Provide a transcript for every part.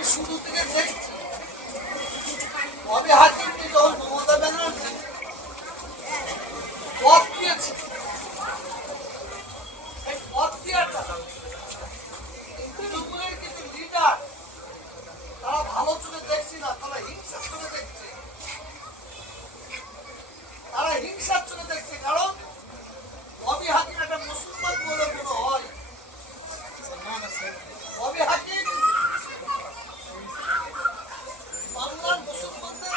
আমি শুরু থেকে দেখছি অবিহারকে যখন মমতা ব্যানার্জি পথ দিয়েছে, এই পথ দেওয়াটা তৃণমূলের কিছু লিডার তারা ভালো চোখে দেখছি না, তারা হিংসার চোখে দেখছে, তারা হিংসার চোখে দেখছে। কারণ ববি হাকিম একটা মুসলমান বলে কোনো হয়, ববি হাকিম বাংলার মুসলমানদের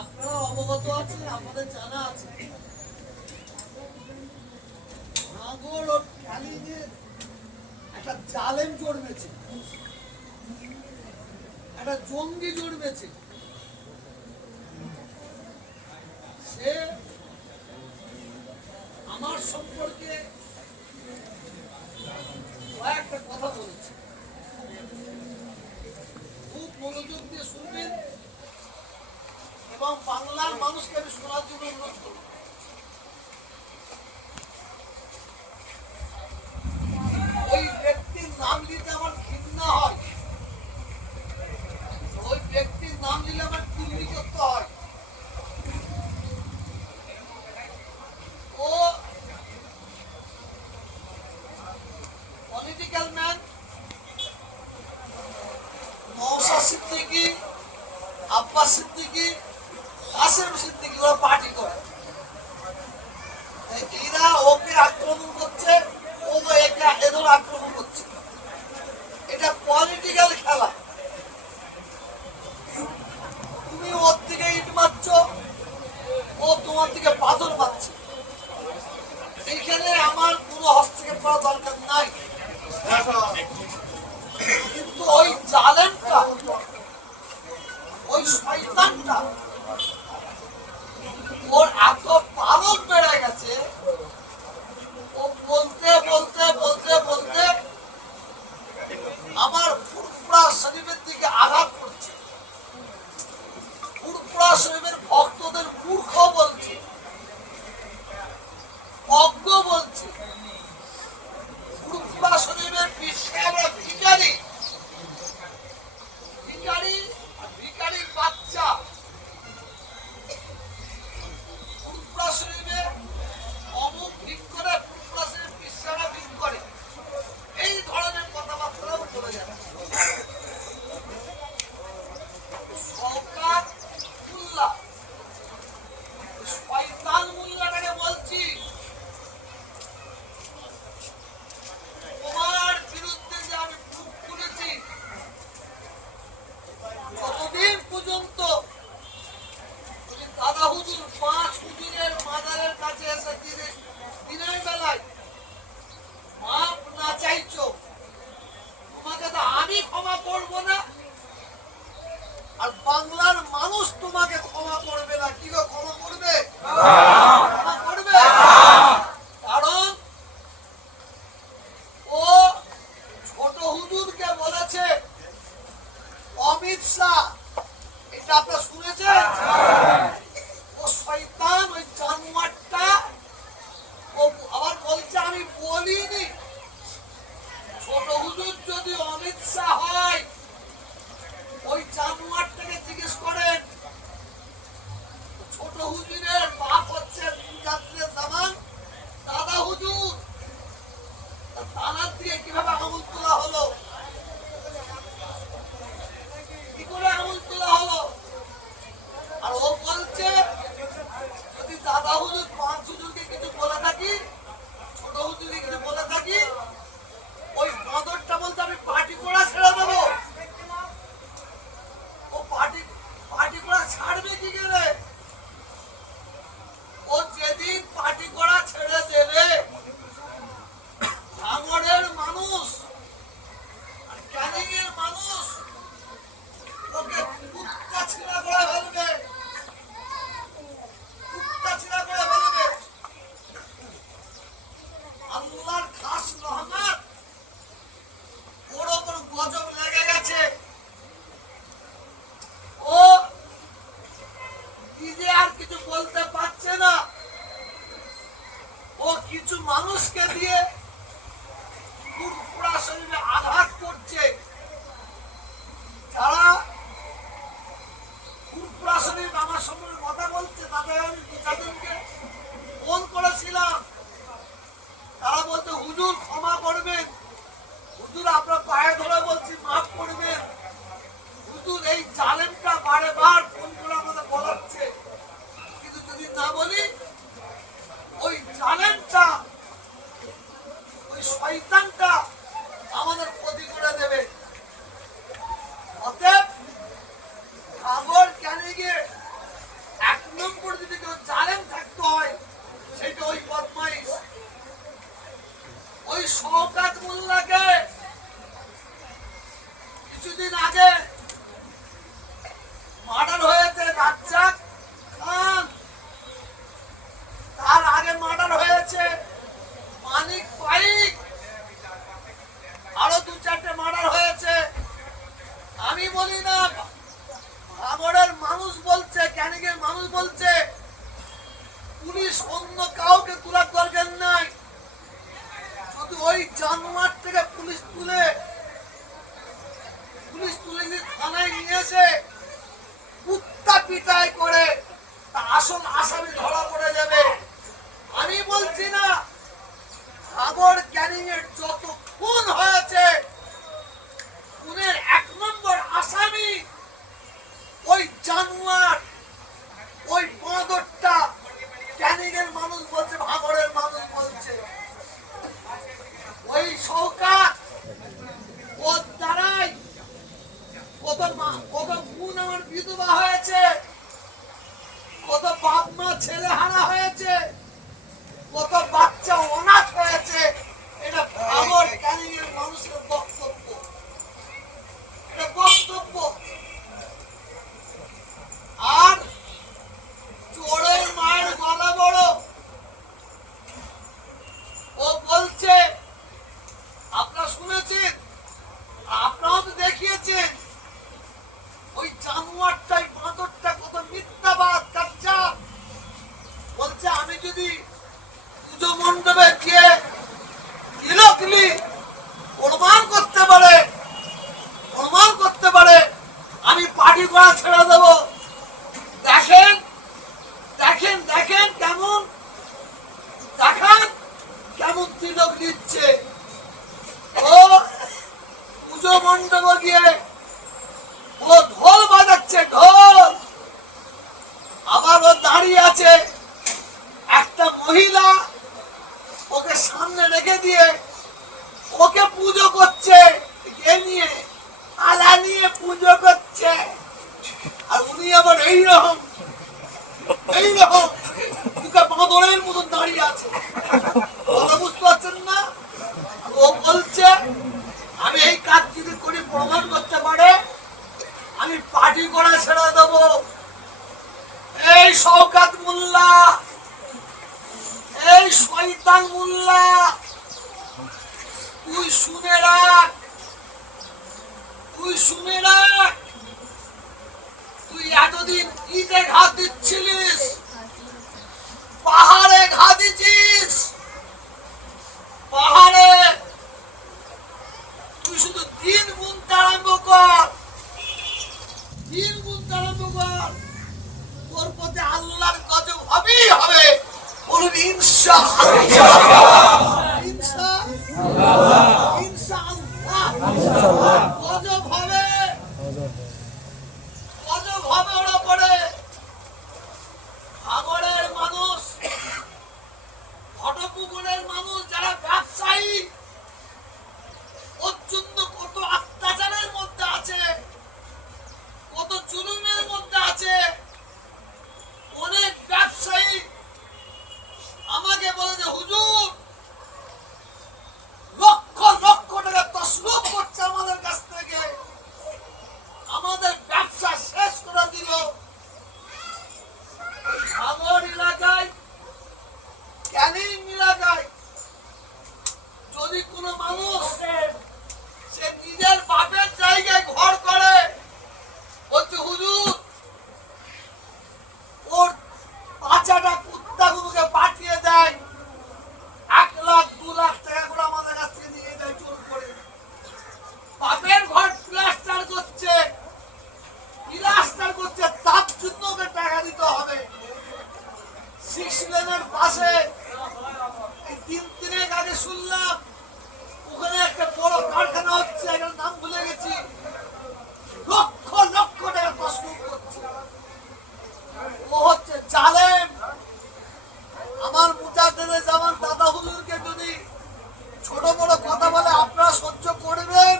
আপনারা অবগত আছেন, আপনাদের জানা আছে নাগর ও ক্যালিংয়ে একটা জালেম জন্মেছে, একটা জঙ্গি জন্মেছে। সে আমার সম্পর্কে কয়েকটা কথা বলেছে, খুব মনোযোগ দিয়ে শুনবেন এবং বাংলার মানুষকে আমি শোনার জন্য অনুরোধ করব। ওই ব্যক্তির নাম নিতে আমার ঘৃণা হয়, ওই ব্যক্তির নাম নিলে আমার কুর্মি করতে হয়। ও পলিটিক্যাল ম্যান, নওশাদ সিদ্দিকী, আব্বাস সিদ্দিকী, কাসেম সিদ্দিকী, ওরা পার্টি করে। এরা ওকে আক্রমণ করছে, ও এদের আক্রমণ করছে। এটা পলিটিক্যাল খেলা। তুমি ওর দিকে ইট মারছ, ও তোমার দিকে পাথর মারছে। এইখানে আমার কোনো হস্তক্ষেপ করা দরকার নাই, কিন্তু ওই জালেমটা, ওই শয়তানটা, ওর এত পালন বেড়ে গেছে, ও বলতে বলতে বলতে বলতে আমার ফুরফুরা শরীফের দিকে আঘাত করছে। ফুরফুরা শরীফের ভক্তদের মূর্খ বলছে, অজ্ঞ বলছে। ফুরফুরা শরীফের বিশ্বাসরা ভিখারি, ভিখারি আর ভিখারির বাচ্চা। ফুরফুরা শরীফে অমুক ভিক করে, ফুরফুরা শরীফ বিশ্বাসরা ভিক করে, এই ধরনের কথাবার্তাও বলে যাচ্ছে। সরকার মোল্লা, শয়তান মোল্লাটাকে বলছি, তোমার বিরুদ্ধে যে আমি মুখ খুলেছি, ততদিন পর্যন্ত দাদা হুজুর 5 হুজুরের মাজারের কাছে এসে দিনের বেলায় মাপ না চাইছো, তোমাকে তো আমি ক্ষমা করব না, আর বাংলার মানুষ তোমাকে ক্ষমা করবে না। কি গো, ক্ষমা করবে? ক্ষমা করবে? কারণ ও ছোট হুজুরকে বলেছে অমিত শাহ, এটা আপনারা শুনেছেন? ও শয়তান, ওই জানোয়ারটা ও আবার বলছে আমি বলিনি। ছোট হুজুর যদি অমিত শাহ হয়, ওই জানোয়ারটাকে জিজ্ঞেস করেন। ছোট হুজুরের বাপ হচ্ছে জামান দাদা হুজুর, তানার দিয়ে কিভাবে আমল তোলা হলো, কি করে আমল তোলা হলো? আর ও বলছে যদি দাদা হুজুর 5 মানুষকে দিয়ে পুরোপুরা শরীরে আঘাত করছে। যারা পুরোপুরা শরীর আমার সম্পর্কে কথা বলছে তাদের আমি বিচারকে ফোন করেছিলাম। তারা বলতে হুজুর ক্ষমা করবেন, হুজুর আপনার পায়ে ধরে বলছি মাফ করবেন, হুজুর এই জালেমটা বারে বার ফোন করে আমাদের বলাচ্ছে, কিন্তু যদি না বলি ওই জালেমটা ওই শয়তানটা আমাদের ক্ষতি করে দেবে। অতএব খবর কেন গিয়ে 1 নম্বর যদি কেউ জালেম থাকতে হয় সেটা ওই বদমাইশ ওই শওকত মোল্লাকে কিছুদিন আগে মার্ডার হয়েছে রাজ্জাক খান, তার আগে মার্ডার হয়েছে মানিক পাইক, আরো 2-4টে মার্ডার হয়েছে। আমি বলি না, ভাঙড়ের মানুষ বলছে, ক্যানিংয়ের মানুষ বলছে পুলিশ অন্য কাউকে তোলার দরকার নাই, শুধু ওই জানোয়ার থেকে পুলিশ তুলে থানায় নিয়ে এসে কুত্তা পিটাই করে আসল আসামি ধরা পড়ে যাবে। আমি বলছি না ভাঙড় ক্যানিং এর যত খুন হয়েছে খুনের 1 নম্বর আসামি ওই জানোয়ার, ওই বাঁদরটা। ক্যানিং এর মানুষ বলছে, ভাঙড়ের মানুষ বলছে ওই শওকত ওর দ্বারাই কত খুন আমার বিধবা হয়েছে, কত বাপ মা ছেলে হারা হয়েছে, কত বাচ্চা অনাথ হয়েছে। এটা ভাঙড় ক্যানিং এর মানুষের বক্তব্য, এটা বক্তব্য। আর চোরের মায়ের গলা বড়, ও বলছে আপনারা শুনেছেন, আপনারাও তো দেখিয়েছেন ওই জানোয়ারটাই বাঁদরটা কত মিথ্যাবাদ কাচ্চা। বলছে আমি যদি পুজো মণ্ডপে গিয়ে কিলি প্রমাণ করতে পারে আমি পার্টি করা ছেড়ে দেব। দেখেন দেখেন দেখেন কেমন দেখান কেমন তিলক দিচ্ছে। ও পুজো মণ্ডপে গিয়ে ও ঢোল বাজাচ্ছে, ঢোল। আবার ও দাঁড়িয়ে আছে, একটা মহিলা ওকে সামনে রেখে দিয়ে ওকে পুজো করছে, এ নিয়ে আলা নিয়ে পুজো করছে। আর উনি আবার এইরকম মুখে বাঁদরের মতন দাঁড়িয়ে আছে। কথা বুঝতে পারছেন না? ও বলছে আমি এই কাজ যদি করে প্রমাণ করতে পারে আমি পার্টি করা ছেড়ে দেব। এই শওকত মোল্লা, এই শয়তান মোল্লা, তুই শুনে রাখ, তুই এতদিন ইটে ঘাত দিচ্ছিলিস, পাহাড়ে ঘা দিচ্ছিস, পাহাড়ে তুই শুধু দিন গুনতে আরম্ভ কর, তোর প্রতি আল্লাহর গজব হবেই হবে। বলুন ইনশাআল্লাহ, ইনশাআল্লাহ গজব হবে, ওর উপরে। ভাঙড়ের মানুষ, ঘটপুকুরের মানুষ যারা ব্যবসায়ী, ওর জন্য কত অত্যাচারের মধ্যে আছে, কত জুলুমের মধ্যে আছে। অনেক ব্যবসায়ী আমাকে বলে যে হুজুর লক্ষ স্টেশনের পাশে এই 3 দিনের আগে শুনলাম ওখানে একটা বড় কারখানা হচ্ছে, এটার নাম ভুলে গেছি, লক্ষ লক্ষ টাকা তসরুপ করছে। ও হচ্ছে জালেম। আমার মুজাদ্দেদে জামান দাদা হুজুরকে যদি ছোট বড় কথা বলে আপনারা সহ্য করবেন?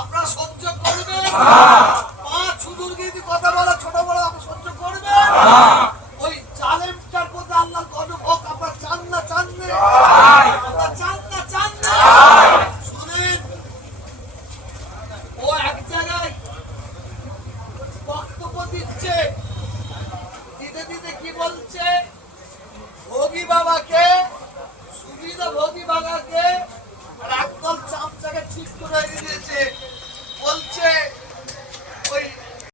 আপনারা সহ্য করবেন? পাঁচ হুজুরকে যদি কথা বলে ছোট বড় আপনি সহ্য করবেন? ওই জালেমটার প্রতি আল্লাহর গজব